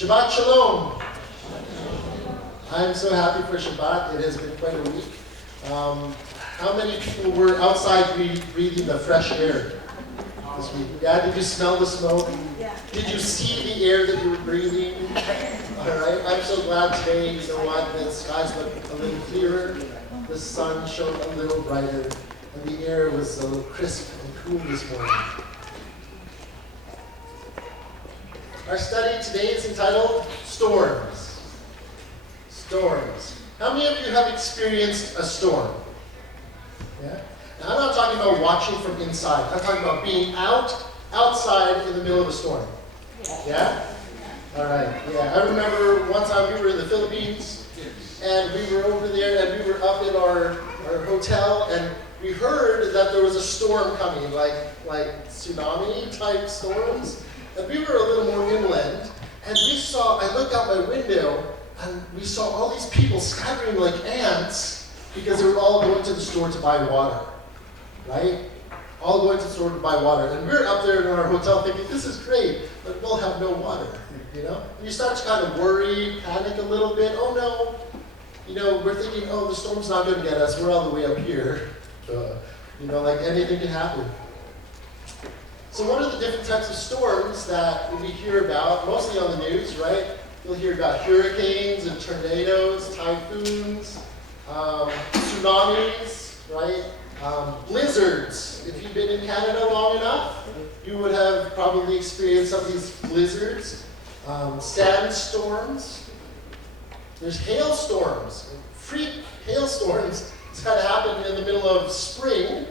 Shabbat Shalom. I'm so happy for Shabbat. It has been quite a week. How many people were outside breathing the fresh air this week? Yeah, did you smell the smoke? Yeah. Did you see the air that you were breathing? All right, I'm so glad today, you know what, the skies look a little clearer, the sun shone a little brighter, and the air was a little crisp and cool this morning. Our study today is entitled Storms. Storms. How many of you have experienced a storm? Yeah? Now, I'm not talking about watching from inside. I'm talking about being outside in the middle of a storm. Yeah? All right. Yeah. I remember one time we were in the Philippines, and we were over there, and we were up in our hotel, and we heard that there was a storm coming, like tsunami-type storms. And we were a little more inland, and I looked out my window, and we saw all these people scattering like ants because they were all going to the store to buy water, right? All going to the store to buy water. And we're up there in our hotel thinking, this is great, but we'll have no water, you know? And you start to kind of worry, panic a little bit. Oh no, you know, we're thinking, oh, the storm's not going to get us. We're all the way up here. You know, like anything can happen. So what are the different types of storms that we hear about, mostly on the news, right? You'll hear about hurricanes and tornadoes, typhoons, tsunamis, right? Blizzards. If you've been in Canada long enough, you would have probably experienced some of these blizzards. Sandstorms. There's hailstorms, freak hailstorms that happen in the middle of spring.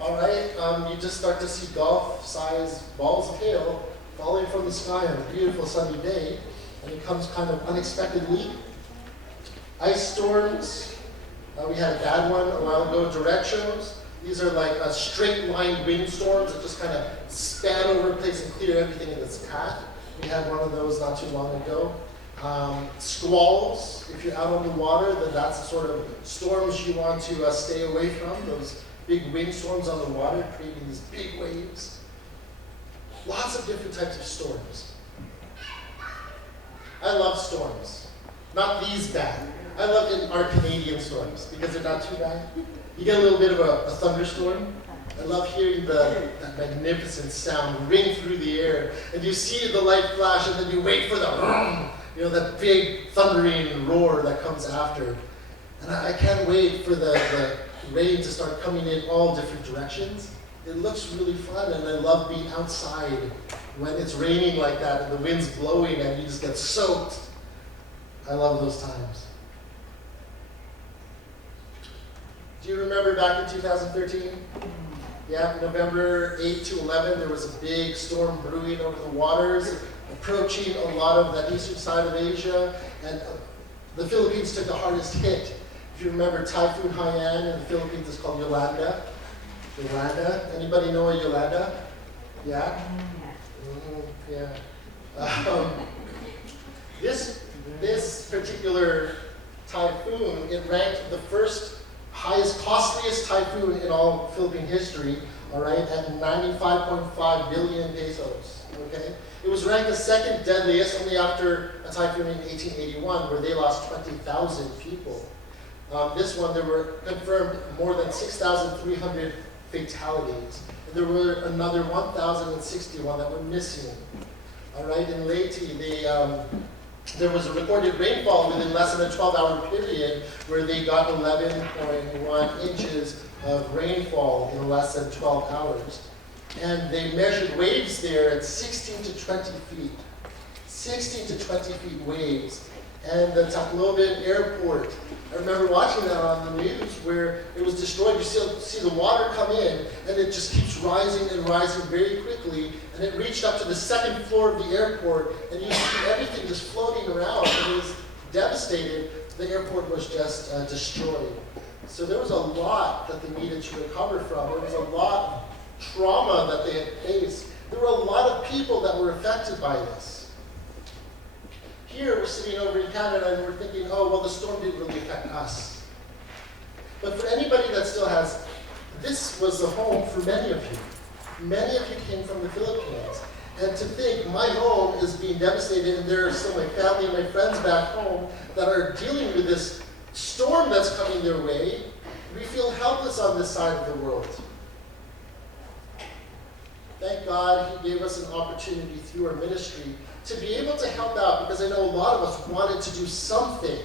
All right, you just start to see golf-sized balls of hail falling from the sky on a beautiful sunny day, and it comes kind of unexpectedly. Ice storms, we had a bad one a while ago, derechoes. These are like straight-line windstorms that just kind of span over a place and clear everything in its path. We had one of those not too long ago. Squalls, if you're out on the water, then that's the sort of storms you want to stay away from, those big windstorms on the water, creating these big waves. Lots of different types of storms. I love storms. Not these bad. I love our Canadian storms because they're not too bad. You get a little bit of a thunderstorm. I love hearing that magnificent sound ring through the air, and you see the light flash, and then you wait for the that big thundering roar that comes after. And I can't wait for the rain to start coming in all different directions. It looks really fun, and I love being outside when it's raining like that and the wind's blowing and you just get soaked. I love those times. Do you remember back in 2013? Yeah, November 8 to 11, there was a big storm brewing over the waters, approaching a lot of the eastern side of Asia, and the Philippines took the hardest hit. If you remember, Typhoon Haiyan in the Philippines is called Yolanda. Yolanda. Anybody know a Yolanda? Yeah? Yeah. This particular typhoon, it ranked the first costliest typhoon in all Philippine history, all right, at 95.5 billion pesos, okay? It was ranked the second deadliest, only after a typhoon in 1881, where they lost 20,000 people. This one, there were confirmed more than 6,300 fatalities. And there were another 1,061 that were missing. All right, in Leyte, there was a recorded rainfall within less than a 12-hour period where they got 11.1 inches of rainfall in less than 12 hours. And they measured waves there at 16 to 20 feet. 16 to 20 feet waves. And the Tacloban airport, I remember watching that on the news where it was destroyed. You still see the water come in, and it just keeps rising and rising very quickly. And it reached up to the second floor of the airport, and you see everything just floating around. It was devastated. The airport was just destroyed. So there was a lot that they needed to recover from. There was a lot of trauma that they had faced. There were a lot of people that were affected by this. Here, we're sitting over in Canada and we're thinking, oh, well, the storm didn't really affect us. But for anybody that still has, this was the home for many of you. Many of you came from the Philippines. And to think my home is being devastated and there are still my family and my friends back home that are dealing with this storm that's coming their way, we feel helpless on this side of the world. Thank God He gave us an opportunity through our ministry to be able to help out, because I know a lot of us wanted to do something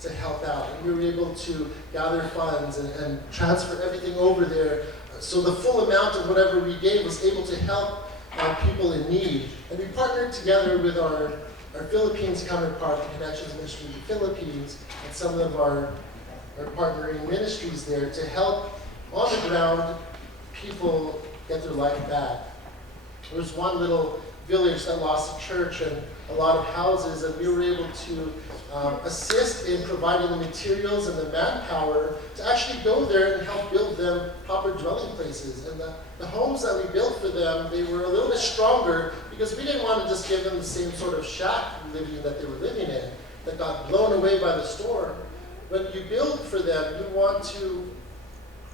to help out. And we were able to gather funds and transfer everything over there. So the full amount of whatever we gave was able to help people in need. And we partnered together with our Philippines counterpart, the Connections Ministry in the Philippines, and some of our partnering ministries there to help on the ground people get their life back. There was one little village that lost a church and a lot of houses, and we were able to assist in providing the materials and the manpower to actually go there and help build them proper dwelling places. And the homes that we built for them, they were a little bit stronger because we didn't want to just give them the same sort of shack living that they were living in that got blown away by the storm. When you build for them, you want to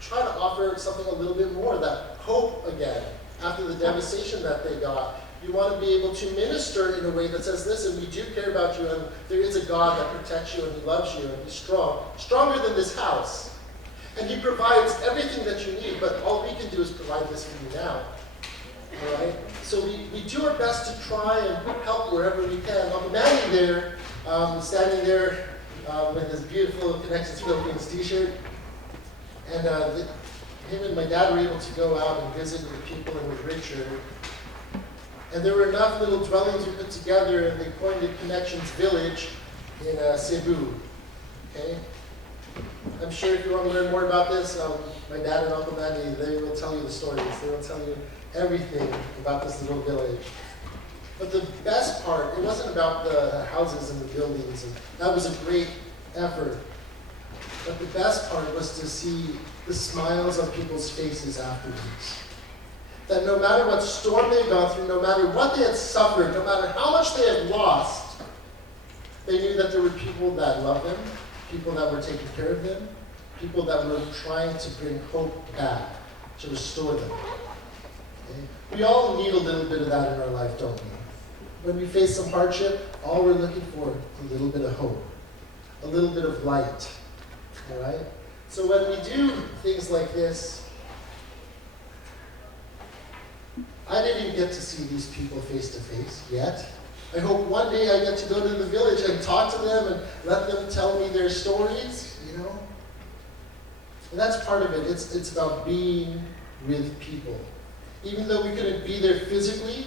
try to offer something a little bit more, that hope again, after the devastation that they got. You want to be able to minister in a way that says, listen, we do care about you, and there is a God that protects you, and He loves you, and He's strong. Stronger than this house. And He provides everything that you need, but all we can do is provide this for you now. All right? So we do our best to try and help wherever we can. Uncle Manny there, standing there with his beautiful Connections Philippines t-shirt, and him and my dad were able to go out and visit with the people in with Richard. And there were enough little dwellings we put together, and they coined it Connections Village in Cebu. Okay? I'm sure if you want to learn more about this, my dad and Uncle Manny, they will tell you the stories. They will tell you everything about this little village. But the best part, it wasn't about the houses and the buildings, and that was a great effort. But the best part was to see the smiles on people's faces afterwards. That no matter what storm they've gone through, no matter what they had suffered, no matter how much they had lost, they knew that there were people that loved them, people that were taking care of them, people that were trying to bring hope back, to restore them. Okay? We all need a little bit of that in our life, don't we? When we face some hardship, all we're looking for is a little bit of hope, a little bit of light. All right? So when we do things like this, I didn't get to see these people face to face yet. I hope one day I get to go to the village and talk to them and let them tell me their stories, you know? And that's part of it. It's about being with people. Even though we couldn't be there physically,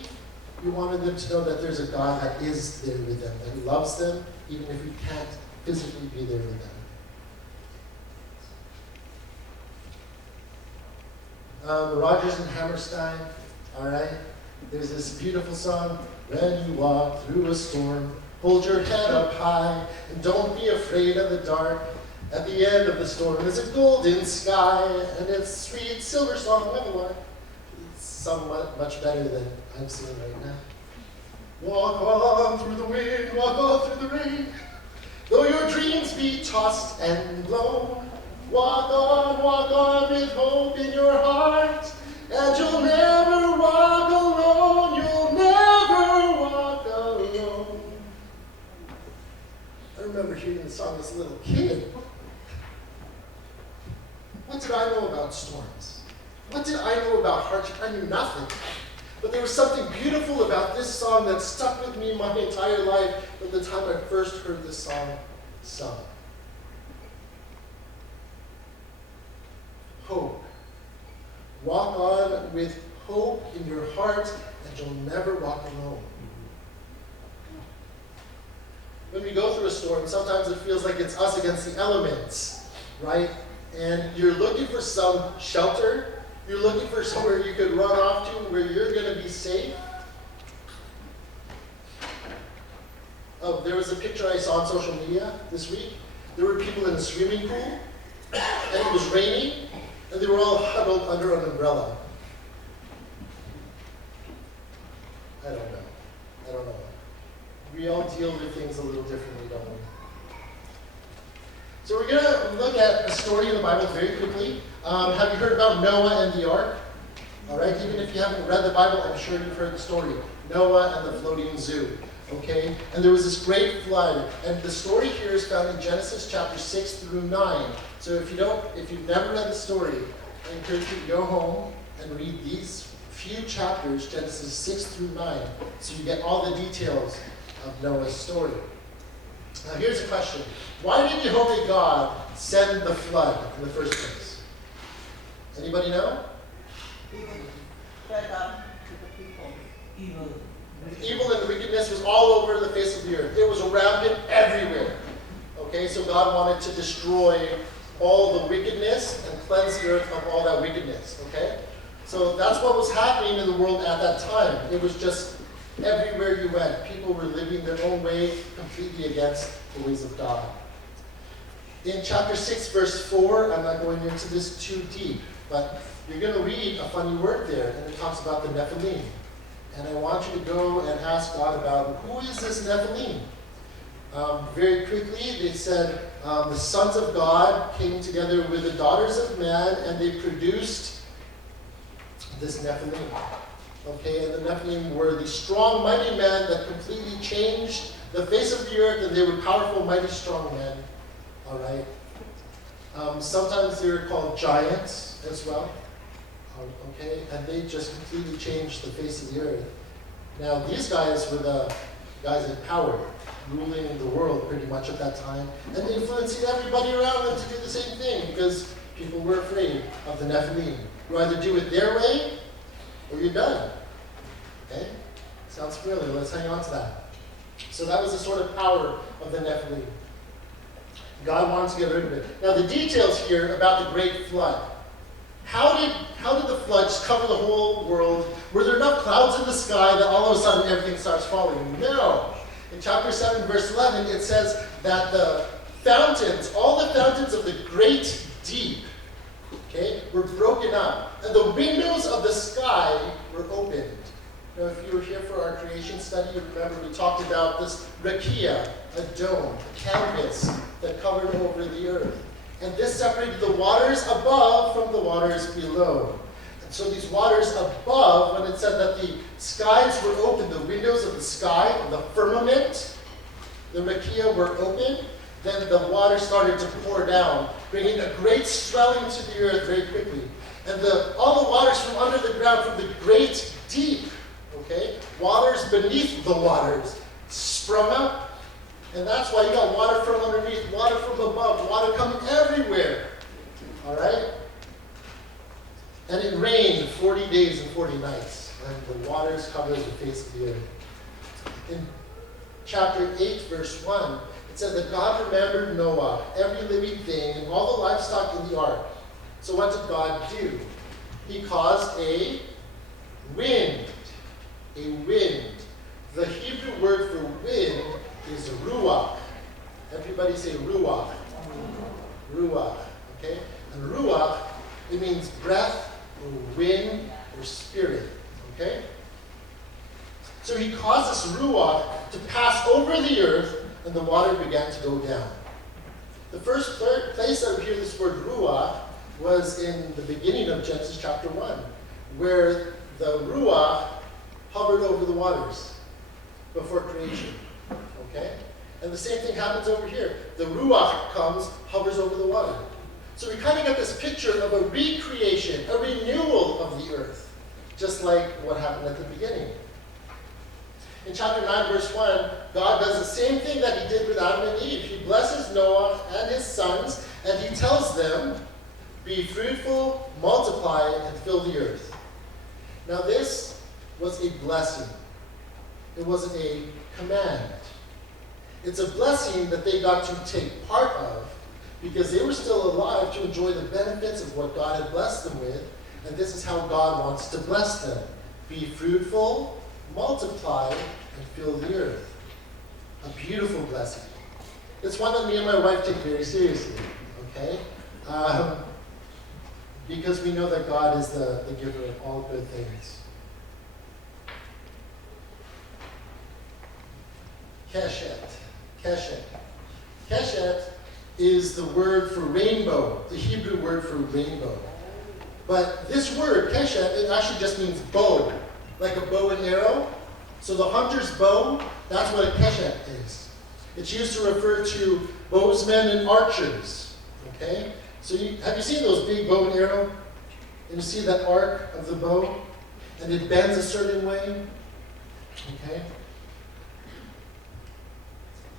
we wanted them to know that there's a God that is there with them, that loves them, even if we can't physically be there with them. Rogers and Hammerstein, all right? There's this beautiful song, when you walk through a storm, hold your head up high, and don't be afraid of the dark. At the end of the storm is a golden sky, and it's sweet silver song memoir. It's somewhat much better than I'm singing right now. Walk on through the wind, walk on through the rain, though your dreams be tossed and blown. Walk on with hope in your heart, and you'll never walk alone, you'll never walk alone. I remember hearing the song as a little kid. What did I know about storms? What did I know about hardship? I knew nothing. But there was something beautiful about this song that stuck with me my entire life from the time I first heard this song sung. Hope. Walk on with hope in your heart, and you'll never walk alone. When we go through a storm, sometimes it feels like it's us against the elements, right? And you're looking for some shelter. You're looking for somewhere you could run off to where you're going to be safe. Oh, there was a picture I saw on social media this week. There were people in a swimming pool, and it was raining, and they were all huddled under an umbrella. I don't know. We all deal with things a little differently, don't we? So we're going to look at a story in the Bible very quickly. Have you heard about Noah and the ark? All right, even if you haven't read the Bible, I'm sure you've heard the story. Noah and the floating zoo. Okay, and there was this great flood, and the story here is found in Genesis chapter 6 through 9. So if you've never read the story, I encourage you to go home and read these few chapters, Genesis 6 through 9, so you get all the details of Noah's story. Now here's a question. Why did Jehovah God send the flood in the first place? Anybody know? Evil and wickedness was all over the face of the earth. It was rampant everywhere. Okay, so God wanted to destroy all the wickedness and cleanse the earth of all that wickedness. Okay? So that's what was happening in the world at that time. It was just everywhere you went. People were living their own way, completely against the ways of God. In chapter 6, verse 4, I'm not going into this too deep, but you're going to read a funny word there, and it talks about the Nephilim. And I want you to go and ask God about, who is this Nephilim? Very quickly, they said the sons of God came together with the daughters of man, and they produced this Nephilim. Okay, and the Nephilim were the strong, mighty men that completely changed the face of the earth, and they were powerful, mighty, strong men. All right. Sometimes they were called giants as well. Okay, and they just completely changed the face of the earth. Now, these guys were the guys in power, ruling the world pretty much at that time, and influencing everybody around them to do the same thing, because people were afraid of the Nephilim. You either do it their way, or you're done. Okay? Sounds familiar. Let's hang on to that. So that was the sort of power of the Nephilim. God wanted to get rid of it. Now, the details here about the great flood. How did the flood just cover the whole world? Were there enough clouds in the sky that all of a sudden everything starts falling? No. In chapter 7, verse 11, it says that the fountains, all the fountains of the great deep, okay, were broken up, and the windows of the sky were opened. Now, if you were here for our creation study, you remember we talked about this rakia, a dome, a canvas that covered over the earth. And this separated the waters above from the waters below. And so these waters above, when it said that the skies were open, the windows of the sky, the firmament, the rakia were open, then the water started to pour down, bringing a great swelling to the earth very quickly. And all the waters from under the ground, from the great deep, okay, waters beneath the waters, sprung up. And that's why you got water from underneath, water from above, water coming everywhere. All right? And it rained 40 days and 40 nights, and the waters covered the face of the earth. In chapter 8, verse 1, it says that God remembered Noah, every living thing, and all the livestock in the ark. So what did God do? He caused a wind. A wind. The Hebrew word for wind is ruach. Everybody say ruach. Ruach. Okay? And ruach, it means breath or wind or spirit. Okay? So he caused this ruach to pass over the earth, and the water began to go down. The first place that we hear this word ruach was in the beginning of Genesis chapter 1, where the ruach hovered over the waters before creation. Okay? And the same thing happens over here. The ruach comes, hovers over the water. So we kind of get this picture of a recreation, a renewal of the earth, just like what happened at the beginning. In chapter 9, verse 1, God does the same thing that he did with Adam and Eve. He blesses Noah and his sons, and he tells them, be fruitful, multiply, and fill the earth. Now this was a blessing. It wasn't a command. It's a blessing that they got to take part of because they were still alive to enjoy the benefits of what God had blessed them with, and this is how God wants to bless them. Be fruitful, multiply, and fill the earth. A beautiful blessing. It's one that me and my wife take very seriously, okay? Because we know that God is the giver of all good things. Keshet. Keshet. Keshet is the word for rainbow, the Hebrew word for rainbow. But this word, keshet, it actually just means bow, like a bow and arrow. So the hunter's bow, that's what a keshet is. It's used to refer to bowsmen and archers. Okay? So have you seen those big bow and arrow? And you see that arc of the bow? And it bends a certain way? Okay?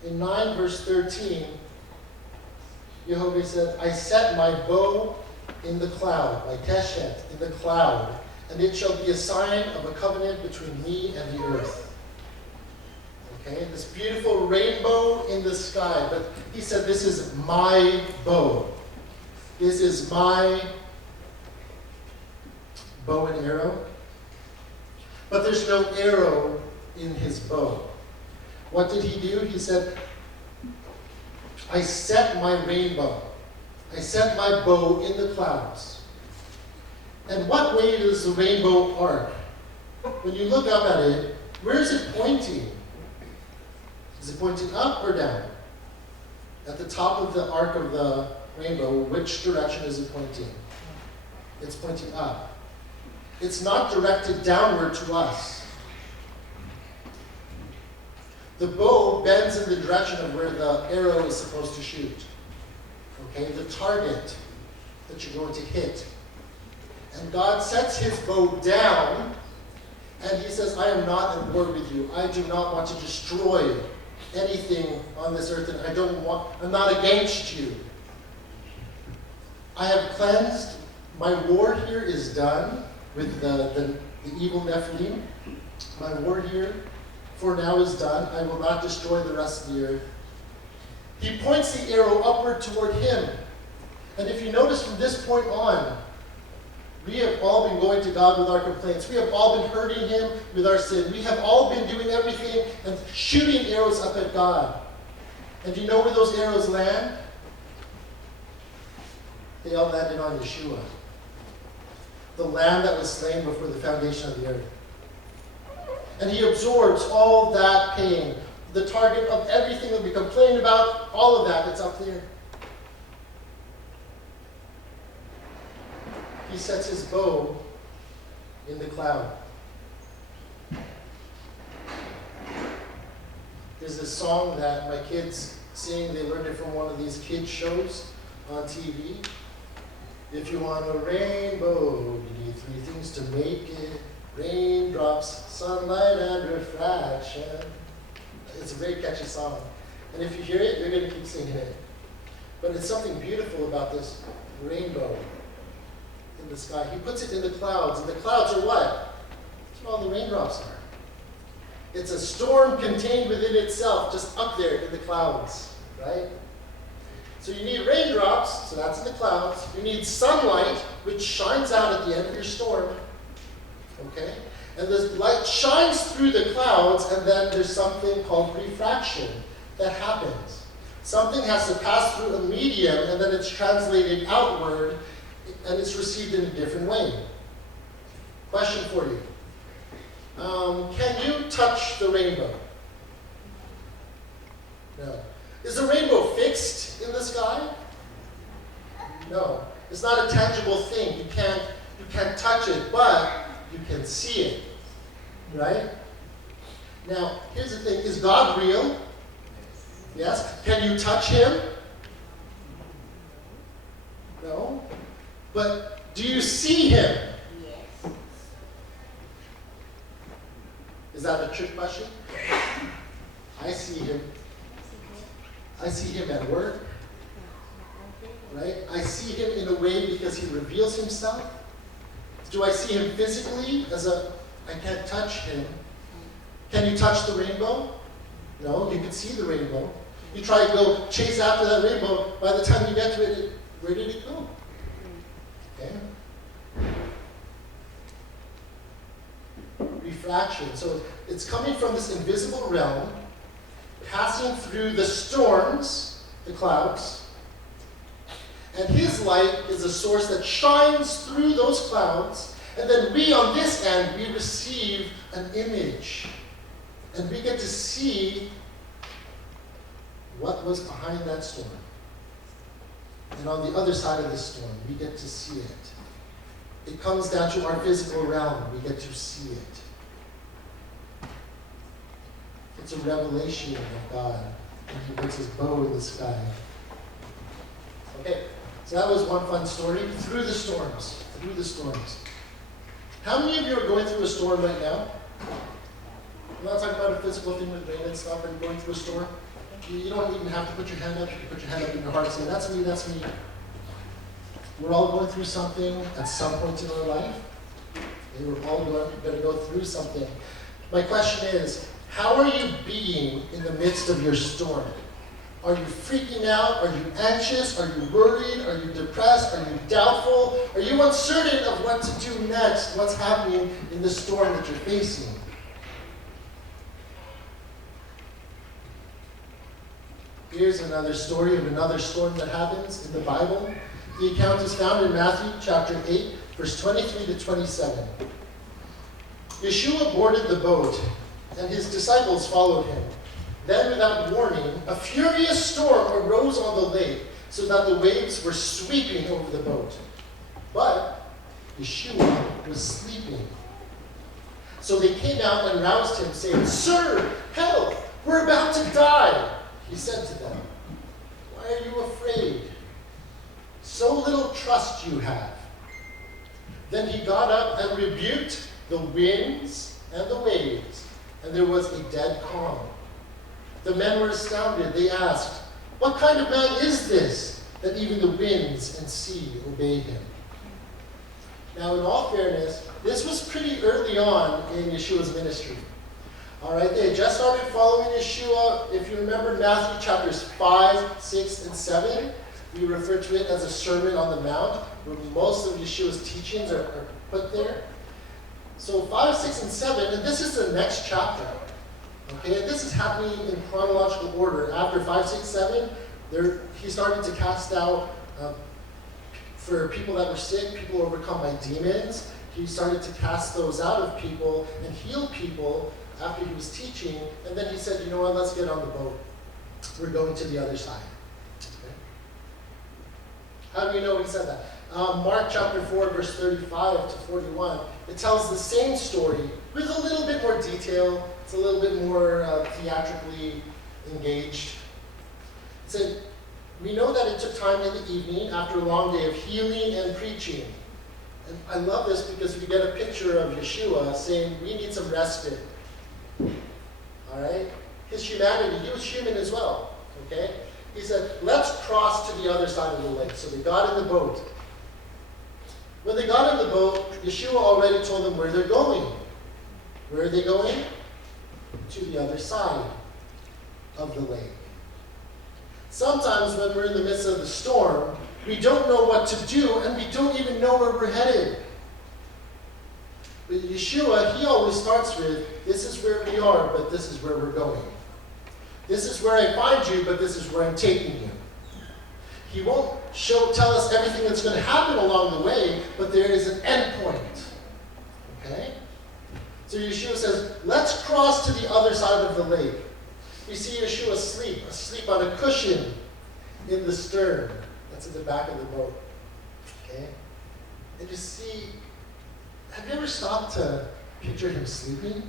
In 9 verse 13, Jehovah said, I set my bow in the cloud, my keshet, in the cloud, and it shall be a sign of a covenant between me and the earth. Okay, this beautiful rainbow in the sky, but he said, this is my bow. This is my bow and arrow. But there's no arrow in his bow. What did he do? He said, I set my rainbow. I set my bow in the clouds. And what way does the rainbow arc? When you look up at it, where is it pointing? Is it pointing up or down? At the top of the arc of the rainbow, which direction is it pointing? It's pointing up. It's not directed downward to us. The bow bends in the direction of where the arrow is supposed to shoot. Okay, the target that you're going to hit. And God sets his bow down, and he says, I am not at war with you. I do not want to destroy anything on this earth, and I'm not against you. I have cleansed, my war here is done with the evil Nephilim. My war here for now is done. I will not destroy the rest of the earth. He points the arrow upward toward him. And if you notice from this point on, we have all been going to God with our complaints. We have all been hurting him with our sin. We have all been doing everything and shooting arrows up at God. And do you know where those arrows land? They all landed on Yeshua, the Lamb that was slain before the foundation of the earth. And he absorbs all that pain, the target of everything that we complain about, all of that, it's up there. He sets his bow in the cloud. There's this song that my kids sing. They learned it from one of these kids shows on TV. If you want a rainbow, you need 3 things to make it. Raindrops, sunlight, and refraction. It's a very catchy song. And if you hear it, you're going to keep singing it. But it's something beautiful about this rainbow in the sky. He puts it in the clouds. And the clouds are what? That's where all the raindrops are. It's a storm contained within itself, just up there in the clouds, right? So you need raindrops, so that's in the clouds. You need sunlight, which shines out at the end of your storm. Okay? And the light shines through the clouds, and then there's something called refraction that happens. Something has to pass through a medium, and then it's translated outward, and it's received in a different way. Question for you. Can you touch the rainbow? No. Is the rainbow fixed in the sky? No. It's not a tangible thing. You can't touch it, but you can see it. Right? Now, here's the thing. Is God real? Yes. Can you touch him? No. But do you see him? Yes. Is that a trick question? I see him. I see him at work. Right? I see him in a way because he reveals himself. Do I see him physically I can't touch him. Can you touch the rainbow? No, you can see the rainbow. You try to go chase after that rainbow. By the time you get to it, where did it go? Okay. Refraction. So it's coming from this invisible realm, passing through the storms, the clouds, and his light is a source that shines through those clouds, and then we on this end, we receive an image, and we get to see what was behind that storm. And on the other side of this storm, we get to see it. it comes down to our physical realm. We get to see it. It's a revelation of God. And he puts his bow in the sky. Okay, so that was one fun story. Through the storms. Through the storms. How many of you are going through a storm right now? I'm not talking about a physical thing with rain and stuff. Are you going through a storm? You don't even have to put your hand up. You can put your hand up in your heart and say, that's me, that's me. We're all going through something at some point in our life. We're all going to go through something. My question is, how are you being in the midst of your storm? Are you freaking out? Are you anxious? Are you worried? Are you depressed? Are you doubtful? Are you uncertain of what to do next? What's happening in the storm that you're facing? Here's another story of another storm that happens in the Bible. The account is found in Matthew chapter 8, verse 23 to 27. Yeshua boarded the boat, and his disciples followed him. Then, without warning, a furious storm arose on the lake, so that the waves were sweeping over the boat. But Yeshua was sleeping. So they came out and roused him, saying, "Sir, help! We're about to die!" He said to them, "Why are you afraid? So little trust you have." Then he got up and rebuked the winds and the waves, and there was a dead calm. The men were astounded. They asked, "What kind of man is this, that even the winds and sea obey him?" Now, in all fairness, this was pretty early on in Yeshua's ministry. All right, they had just started following Yeshua. If you remember Matthew chapters 5, 6, and 7, we refer to it as a Sermon on the Mount, where most of Yeshua's teachings are put there. So 5, 6, and 7, and this is the next chapter. Okay, and this is happening in chronological order. After 5, 6, 7, he started to cast out, for people that were sick, people overcome by demons. He started to cast those out of people and heal people after he was teaching. And then he said, you know what, let's get on the boat. We're going to the other side. Okay. How do you know he said that? Mark chapter 4, verse 35 to 41. It tells the same story with a little bit more detail. It's a little bit more theatrically engaged. It said, "We know that it took time in the evening after a long day of healing and preaching." And I love this because we get a picture of Yeshua saying, we need some respite. All right? His humanity, he was human as well. Okay? He said, let's cross to the other side of the lake. So they got in the boat. When they got in the boat, Yeshua already told them where they're going. Where are they going? To the other side of the lake. Sometimes when we're in the midst of the storm, we don't know what to do, and we don't even know where we're headed. But Yeshua, he always starts with, this is where we are, but this is where we're going. This is where I find you, but this is where I'm taking you. He won't tell us everything that's going to happen along the way, but there is an end point. Okay? So Yeshua says, let's cross to the other side of the lake. We see Yeshua asleep on a cushion in the stern. That's in the back of the boat. Okay? And you see, have you ever stopped to picture him sleeping?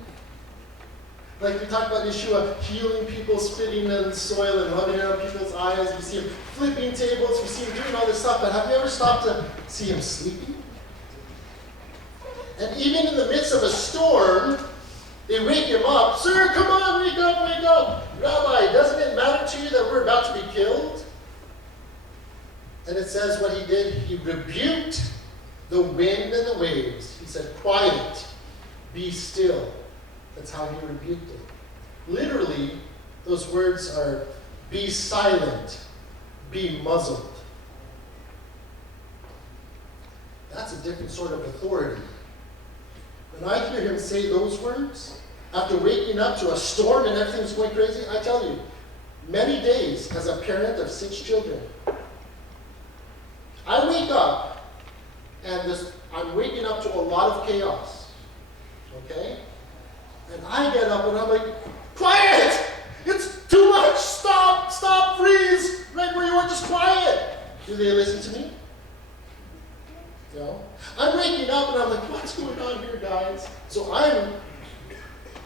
Like we talk about Yeshua healing people, spitting in soil and rubbing it on people's eyes. We see him flipping tables. We see him doing all this stuff. But have you ever stopped to see him sleeping? And even in the midst of a storm, they wake him up. Sir, come on, wake up, wake up. Rabbi, doesn't it matter to you that we're about to be killed? And it says what he did, he rebuked the wind and the waves. He said, quiet, be still. That's how he rebuked it. Literally, those words are, be silent, be muzzled. That's a different sort of authority. When I hear him say those words, after waking up to a storm and everything's going crazy, I tell you, many days as a parent of 6 children, I wake up and I'm waking up to a lot of chaos. Okay? And I get up and I'm like, quiet! It's too much! Stop, freeze! Right where you are, just quiet! Do they listen to me? No. I'm waking So I'm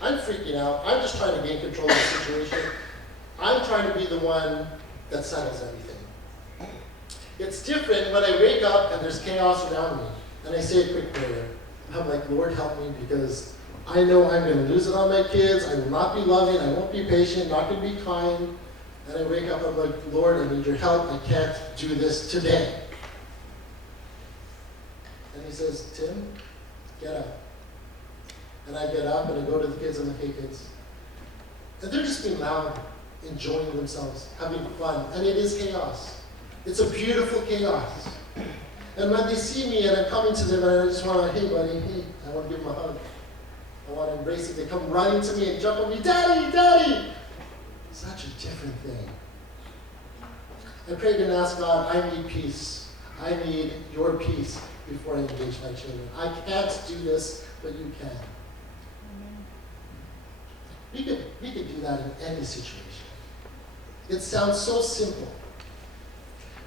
freaking out. I'm just trying to gain control of the situation. I'm trying to be the one that settles everything. It's different when I wake up and there's chaos around me, and I say a quick prayer. I'm like, Lord, help me, because I know I'm going to lose it on my kids. I will not be loving. I won't be patient, not going to be kind. And I wake up, I'm like, Lord, I need your help. I can't do this today. And he says, Tim, get up. And I get up and I go to the kids and I'm like, hey kids. And they're just being loud, enjoying themselves, having fun. And it is chaos. It's a beautiful chaos. And when they see me and I'm coming to them and I just want to, hey buddy, hey, I want to give them a hug. I want to embrace it. They come running to me and jump on me, Daddy, Daddy. Such a different thing. I prayed and asked God, I need peace. I need your peace before I engage my children. I can't do this, but you can. We could do that in any situation. It sounds so simple.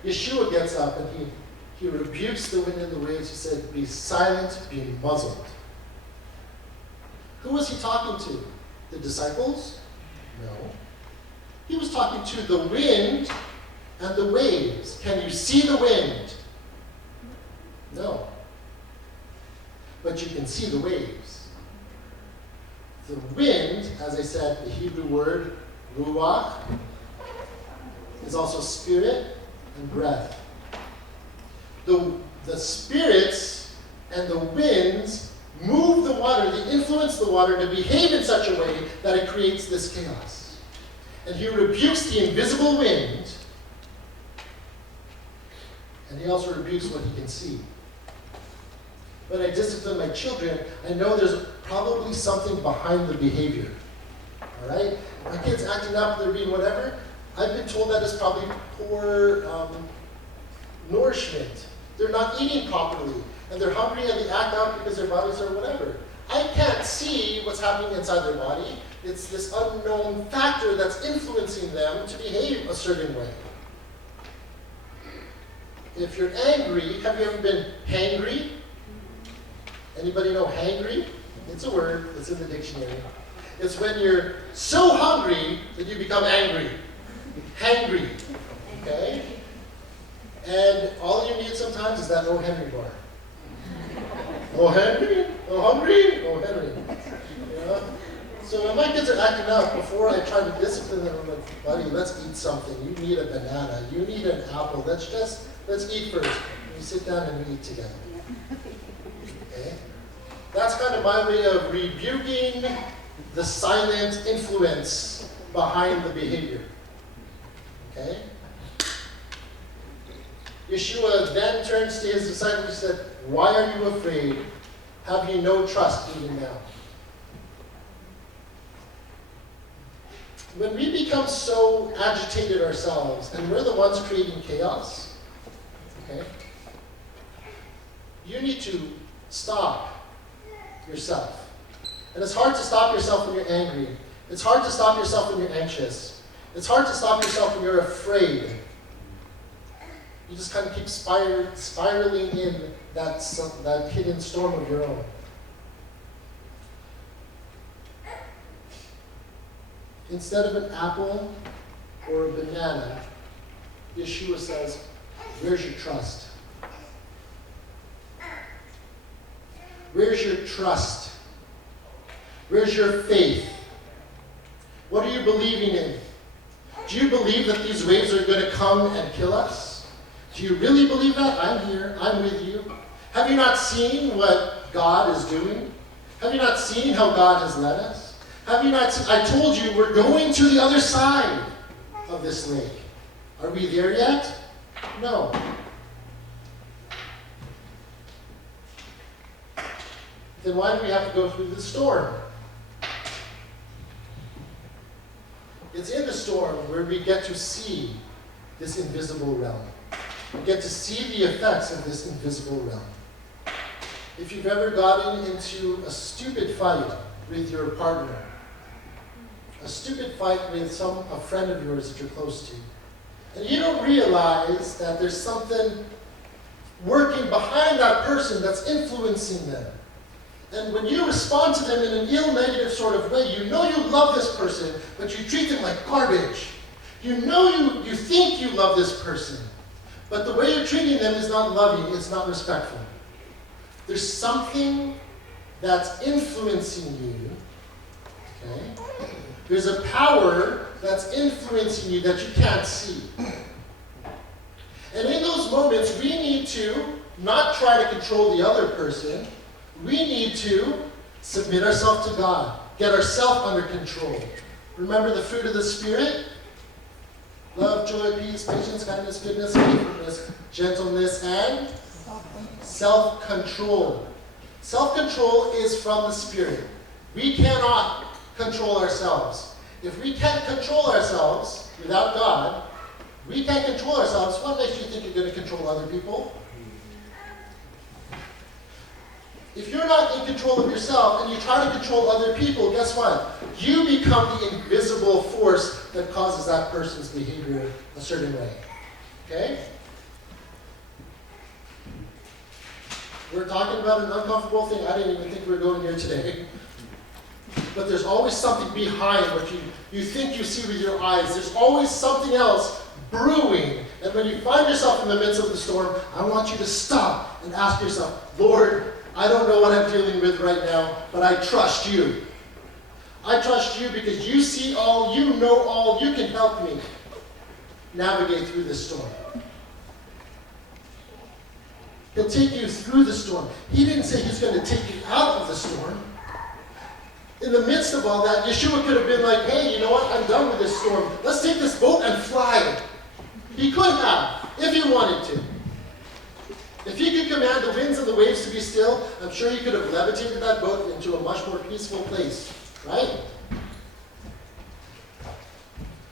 Yeshua gets up and he rebukes the wind and the waves. He said, be silent, be muzzled. Who was he talking to? The disciples? No. He was talking to the wind and the waves. Can you see the wind? No. But you can see the waves. The wind, as I said, the Hebrew word ruach, is also spirit and breath. The spirits and the winds move the water, they influence the water to behave in such a way that it creates this chaos. And he rebukes the invisible wind, and he also rebukes what he can see. When I discipline my children, I know there's probably something behind the behavior. All right? My kid's acting up, they're being whatever. I've been told that it's probably poor nourishment. They're not eating properly, and they're hungry and they act out because their bodies are whatever. I can't see what's happening inside their body. It's this unknown factor that's influencing them to behave a certain way. If you're angry, have you ever been hangry? Anybody know hangry? It's a word, it's in the dictionary. It's when you're so hungry that you become angry. Hangry. Okay? And all you need sometimes is that Oh Henry bar. Oh Henry, oh hungry, oh Henry. You know? So when my kids are acting up, before I try to discipline them, I'm like, buddy, let's eat something. You need a banana, you need an apple. Let's eat first. And we sit down and we eat together. Okay? That's kind of my way of rebuking the silent influence behind the behavior. Okay? Yeshua then turns to his disciples and said, why are you afraid? Have you no trust even now? When we become so agitated ourselves, and we're the ones creating chaos, okay, you need to stop yourself. And it's hard to stop yourself when you're angry. It's hard to stop yourself when you're anxious. It's hard to stop yourself when you're afraid. You just kind of keep spiraling in that hidden storm of your own. Instead of an apple or a banana, Yeshua says, where's your trust? Where's your trust? Where's your faith? What are you believing in? Do you believe that these waves are going to come and kill us? Do you really believe that? I'm here. I'm with you. Have you not seen what God is doing? Have you not seen how God has led us? Have you not seen? I told you we're going to the other side of this lake. Are we there yet? No. Then why do we have to go through the storm? It's in the storm where we get to see this invisible realm. We get to see the effects of this invisible realm. If you've ever gotten into a stupid fight with your partner, a stupid fight with a friend of yours that you're close to, and you don't realize that there's something working behind that person that's influencing them, And when you respond to them in an ill, negative sort of way, you know you love this person, but you treat them like garbage. You know you think you love this person, but the way you're treating them is not loving, it's not respectful. There's something that's influencing you, okay? There's a power that's influencing you that you can't see. And in those moments, we need to not try to control the other person. We need to submit ourselves to God, get ourselves under control. Remember the fruit of the Spirit? Love, joy, peace, patience, kindness, goodness, faithfulness, gentleness, and self-control. Self-control is from the Spirit. We cannot control ourselves. If we can't control ourselves without God, we can't control ourselves. What makes you think you're going to control other people? If you're not in control of yourself and you try to control other people, guess what? You become the invisible force that causes that person's behavior a certain way. Okay? We're talking about an uncomfortable thing. I didn't even think we were going here today. But there's always something behind what you think you see with your eyes. There's always something else brewing. And when you find yourself in the midst of the storm, I want you to stop and ask yourself, Lord, I don't know what I'm dealing with right now, but I trust you. I trust you because you see all, you know all, you can help me navigate through this storm. He'll take you through the storm. He didn't say he's going to take you out of the storm. In the midst of all that, Yeshua could have been like, hey, you know what? I'm done with this storm. Let's take this boat and fly. He could have, if he wanted to. If he could command the winds and the waves to be still, I'm sure he could have levitated that boat into a much more peaceful place, right?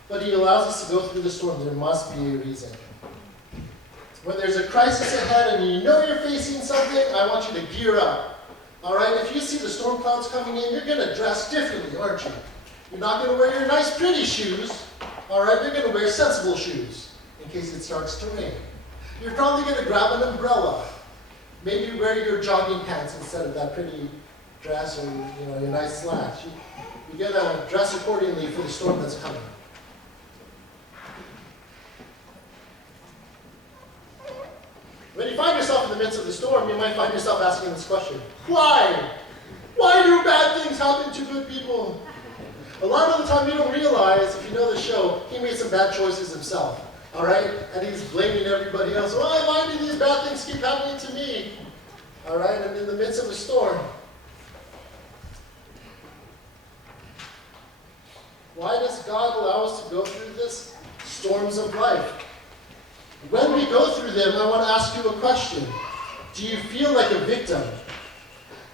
But he allows us to go through the storm. There must be a reason. When there's a crisis ahead and you know you're facing something, I want you to gear up. All right? If you see the storm clouds coming in, you're going to dress differently, aren't you? You're not going to wear your nice, pretty shoes. All right? You're going to wear sensible shoes in case it starts to rain. You're probably going to grab an umbrella. Maybe wear your jogging pants instead of that pretty dress or your nice slacks. You're going to dress accordingly for the storm that's coming. When you find yourself in the midst of the storm, you might find yourself asking this question. Why? Why do bad things happen to good people? A lot of the time you don't realize, if you know the show, he made some bad choices himself. All right? And he's blaming everybody else. Why do these bad things keep happening to me? All right? And in the midst of a storm. Why does God allow us to go through this? Storms of life. When we go through them, I want to ask you a question. Do you feel like a victim?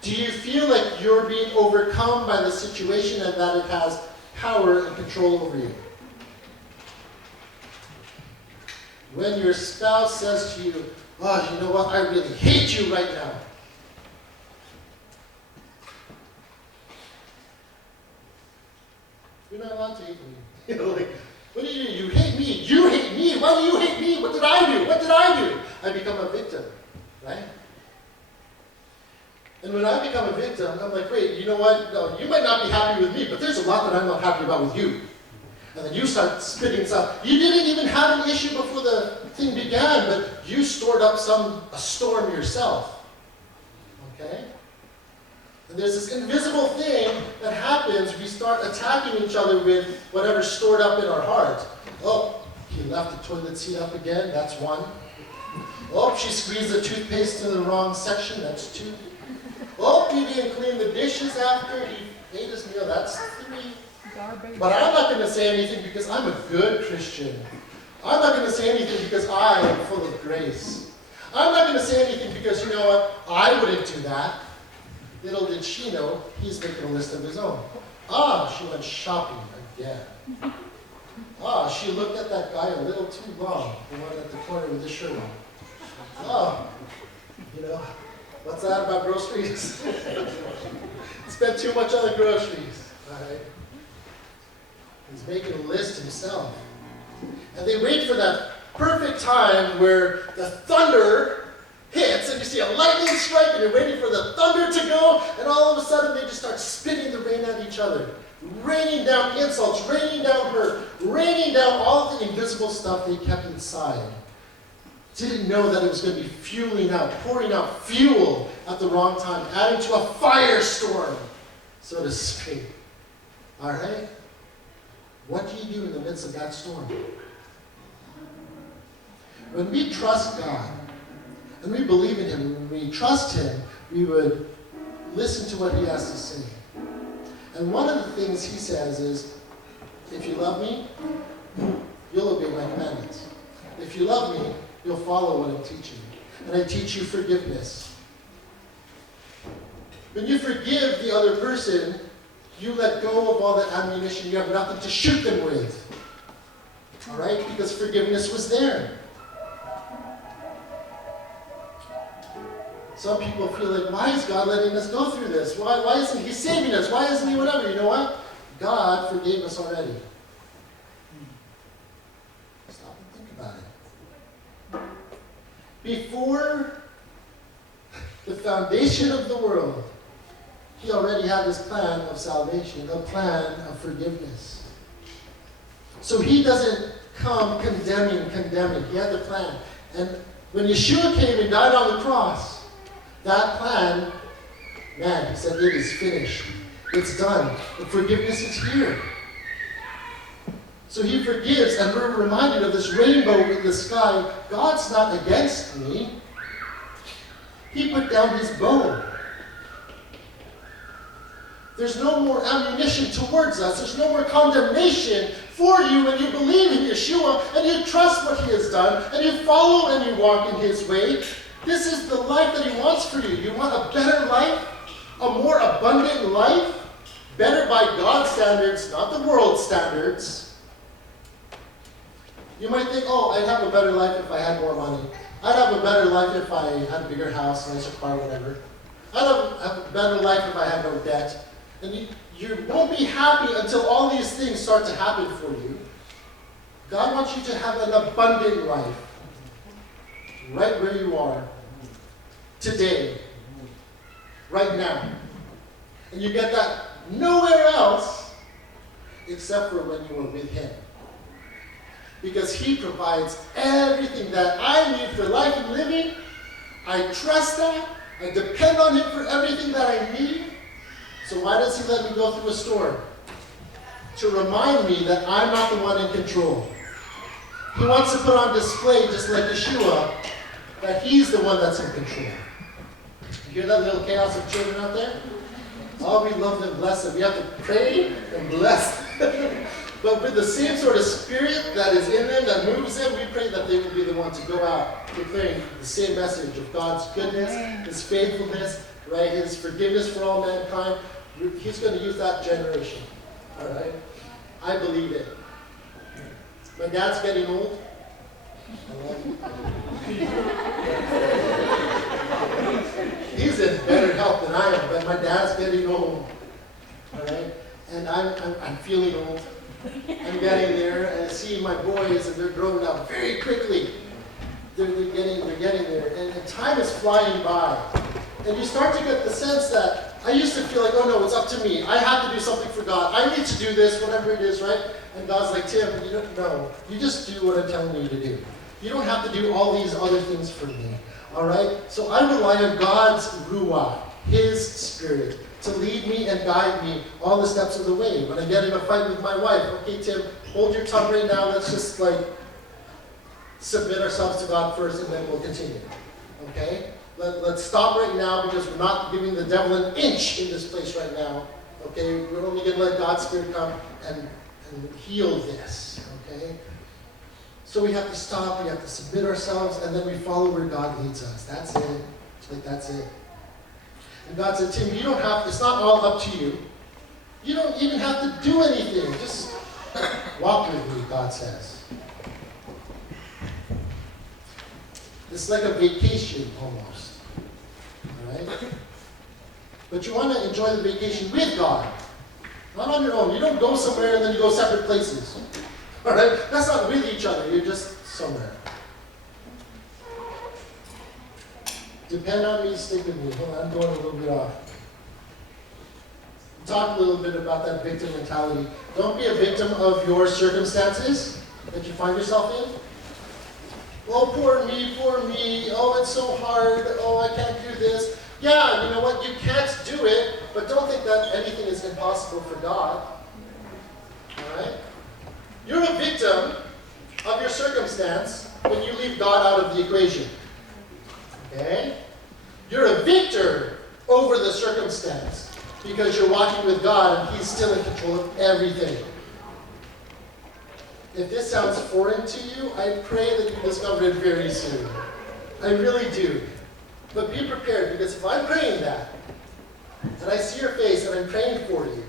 Do you feel like you're being overcome by the situation and that it has power and control over you? When your spouse says to you, oh, you know what, I really hate you right now. You're not allowed to hate me. What do? You hate me. You hate me. Why do you hate me? What did I do? What did I do? I become a victim, right? And when I become a victim, I'm like, wait, you know what? No, you might not be happy with me, but there's a lot that I'm not happy about with you. And then you start spitting stuff. You didn't even have an issue before the thing began, but you stored up a storm yourself. Okay? And there's this invisible thing that happens. We start attacking each other with whatever's stored up in our heart. Oh, he left the toilet seat up again. That's one. Oh, she squeezed the toothpaste in the wrong section. That's two. Oh, he didn't clean the dishes after he ate his meal. That's three. But I'm not going to say anything because I'm a good Christian. I'm not going to say anything because I am full of grace. I'm not going to say anything because, you know what, I wouldn't do that. Little did she know, he's making a list of his own. She went shopping again. She looked at that guy a little too long, the one at the corner with his shirt on. What's that about groceries? Spent too much on the groceries. All right. He's making a list himself. And they wait for that perfect time where the thunder hits, and you see a lightning strike, and you're waiting for the thunder to go, and all of a sudden they just start spitting the rain at each other. Raining down insults, raining down hurt, raining down all the invisible stuff they kept inside. Didn't know that it was going to be pouring out fuel at the wrong time, adding to a firestorm, so to speak. All right? What do you do in the midst of that storm? When we trust God, and we believe in Him, when we trust Him, we would listen to what He has to say. And one of the things He says is, if you love me, you'll obey my commandments. If you love me, you'll follow what I'm teaching. And I teach you forgiveness. When you forgive the other person, you let go of all that ammunition. You have nothing to shoot them with. All right? Because forgiveness was there. Some people feel like, why is God letting us go through this? Why isn't He saving us? Why isn't He whatever? You know what? God forgave us already. Stop and think about it. Before the foundation of the world, He already had this plan of salvation, a plan of forgiveness. So He doesn't come condemning. He had the plan. And when Yeshua came and died on the cross, that plan, man, He said, it is finished. It's done. The forgiveness is here. So He forgives, and we're reminded of this rainbow in the sky. God's not against me. He put down His bow. There's no more ammunition towards us. There's no more condemnation for you when you believe in Yeshua and you trust what He has done and you follow and you walk in His way. This is the life that He wants for you. You want a better life? A more abundant life? Better by God's standards, not the world's standards. You might think, oh, I'd have a better life if I had more money. I'd have a better life if I had a bigger house, nicer car, whatever. I'd have a better life if I had no debt. And you won't be happy until all these things start to happen for you. God wants you to have an abundant life. Right where you are. Today. Right now. And you get that nowhere else except for when you are with Him. Because He provides everything that I need for life and living. I trust that. I depend on Him for everything that I need. So why does He let me go through a storm? To remind me that I'm not the one in control. He wants to put on display, just like Yeshua, that He's the one that's in control. You hear that little chaos of children out there? Oh, we love them, bless them. We have to pray and bless them. But with the same sort of spirit that is in them, that moves them, we pray that they will be the one to go out declaring the same message of God's goodness, His faithfulness, right? His forgiveness for all mankind. He's going to use that generation. All right? I believe it. My dad's getting old. He's in better health than I am, but my dad's getting old. All right? And I'm feeling old. I'm getting there, and I see my boys, and they're growing up very quickly. They're getting there, and time is flying by. And you start to get the sense that I used to feel like, oh no, it's up to me. I have to do something for God. I need to do this, whatever it is, right? And God's like, Tim, you don't know. You just do what I'm telling you to do. You don't have to do all these other things for me. All right? So I rely on God's Ruach, His Spirit, to lead me and guide me all the steps of the way. When I get in a fight with my wife, okay, Tim, hold your tongue right now. Let's just submit ourselves to God first, and then we'll continue. Okay? Let's stop right now because we're not giving the devil an inch in this place right now. Okay? We're only going to let God's Spirit come and heal this. Okay? So we have to stop, we have to submit ourselves, and then we follow where God leads us. That's it. That's it. And God said, Tim, you don't have, it's not all up to you. You don't even have to do anything. Just walk with me, God says. It's like a vacation almost. All right? But you want to enjoy the vacation with God. Not on your own. You don't go somewhere and then you go separate places. All right? That's not with each other. You're just somewhere. Depend on me, stick with me. Hold on, I'm going a little bit off. Talk a little bit about that victim mentality. Don't be a victim of your circumstances that you find yourself in. Oh, poor me, poor me. Oh, it's so hard. Oh, I can't do this. Yeah, you know what? You can't do it, but don't think that anything is impossible for God. All right? You're a victim of your circumstance when you leave God out of the equation. Okay? You're a victor over the circumstance because you're walking with God and He's still in control of everything. If this sounds foreign to you, I pray that you discover it very soon. I really do. But be prepared, because if I'm praying that, and I see your face and I'm praying for you,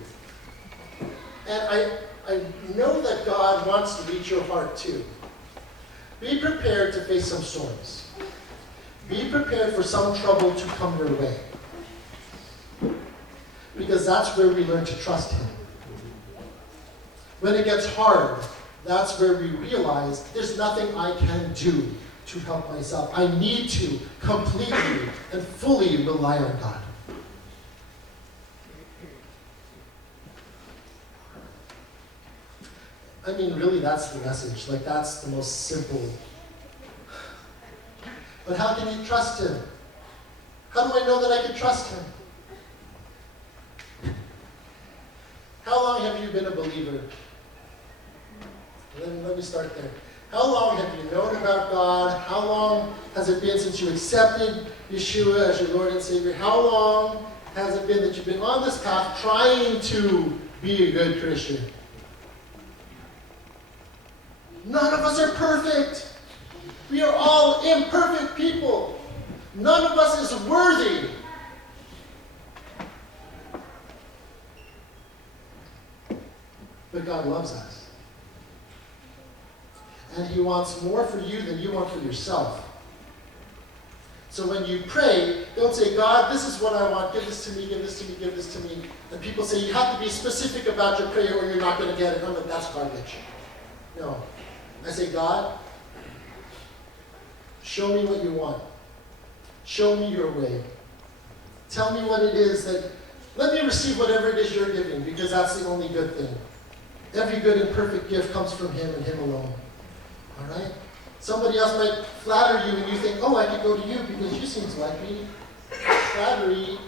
and I know that God wants to reach your heart too, be prepared to face some storms. Be prepared for some trouble to come your way. Because that's where we learn to trust Him. When it gets hard, that's where we realize there's nothing I can do to help myself. I need to completely and fully rely on God. I mean, really, that's the message. Like, that's the most simple. But how can you trust Him? How do I know that I can trust Him? How long have you been a believer? Let me start there. How long have you known about God? How long has it been since you accepted Yeshua as your Lord and Savior? How long has it been that you've been on this path trying to be a good Christian? None of us are perfect. We are all imperfect people. None of us is worthy. But God loves us. And He wants more for you than you want for yourself. So when you pray, don't say, God, this is what I want. Give this to me, give this to me, give this to me. And people say, you have to be specific about your prayer or you're not going to get it. I'm like, that's garbage. No. I say, God, show me what you want. Show me your way. Tell me what it is that, let me receive whatever it is you're giving, because that's the only good thing. Every good and perfect gift comes from Him and Him alone. All right? Somebody else might flatter you and you think, oh, I could go to you because you seem to like me. Flattery.